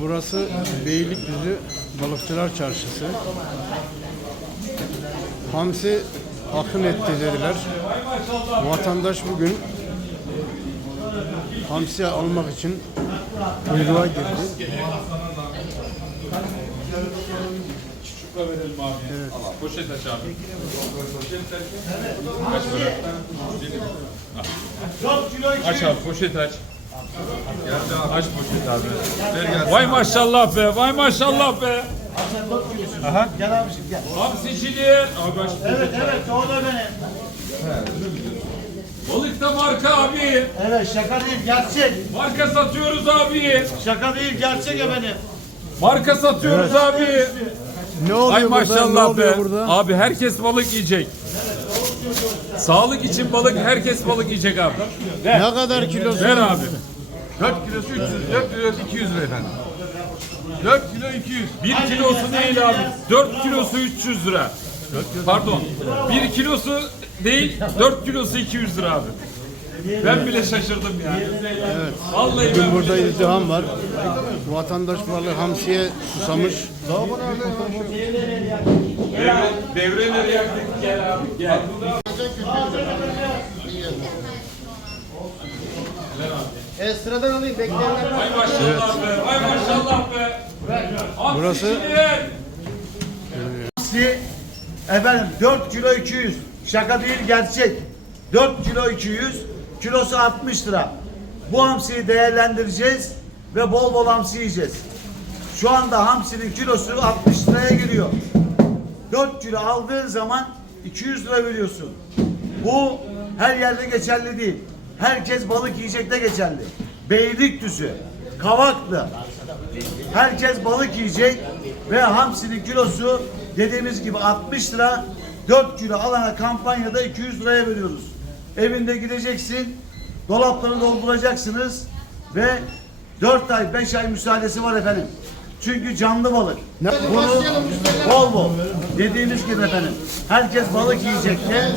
Burası Beylikdüzü Balıkçılar Çarşısı. Hamsi akın etti dediler. Vatandaş bugün hamsi almak için kuyruğa girdi. Çuka verelim abi. Evet. Poşet aç abi. Poşet aç. Aç abi poşet aç. Aç poşet abi. Ver gelsin. Vay maşallah be, vay maşallah be. Gel abiciğim gel. Abi aç. Evet evet o da benim. Balıkta marka abi. Evet şaka değil gerçek. Marka satıyoruz abi. Şaka değil gerçek efendim. Marka satıyoruz abi. Ne Ay oluyor burada? Ne maşallah oluyor be. burada? Abi herkes balık yiyecek. Sağlık için balık, herkes balık yiyecek abi. Ne kadar kilosu? Ver abi. 4 kilosu 300, 4 kilosu 200 lira efendim. 4 kilo 200. 1 kilosu değil abi. 4 kilosu 300 lira. Pardon. 1 kilosu değil, 4 kilosu 200 lira abi. Ben bile şaşırdım yani. Evet. Vallahi ben Burada izdiham var. Vatandaş balığı hamsiye susamış. devre, devreleri yaktık. Gel abi gel. E, sıradan alayım bekleyenler var. Vay maşallah be. Vay maşallah be. Burası-. Hamsi efendim 4 kilo 200. Şaka değil gerçek. 4 kilo 200. Kilosu 60 lira. Bu hamsiyi değerlendireceğiz ve bol bol hamsi yiyeceğiz. Şu anda hamsinin kilosu 60 liraya giriyor. 4 kilo aldığın zaman 200 lira veriyorsun. Bu her yerde geçerli değil. Herkes balık yiyecekte geçerli. Beylikdüzü, Kavaklı, Herkes balık yiyecek ve hamsinin kilosu dediğimiz gibi 60 lira. 4 kilo alana kampanyada 200 liraya veriyoruz. Evinde gideceksin, dolaplarını dolduracaksınız ve 4 ay 5 ay müsaadesi var efendim. Çünkü canlı balık. Ne- Bunu bol bol dediğimiz gibi efendim. Herkes balık yiyecekte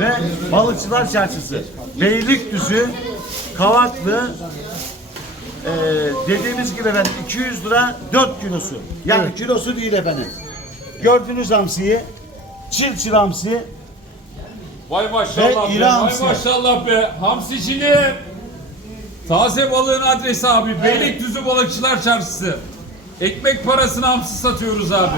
ve balıkçılar çarşısı. Beylikdüzü, Kavaklı, ee, dediğimiz gibi efendim 200 lira 4 kilosu. Yani kilosu değil efendim. Gördüğünüz hamsiyi çil çil hamsi Vay maşallah Ve be. İran Vay hamsi. maşallah be. Hamsiciler. Taze balığın adresi abi. Beylikdüzü Balıkçılar Çarşısı. Ekmek parasına hamsi satıyoruz abi.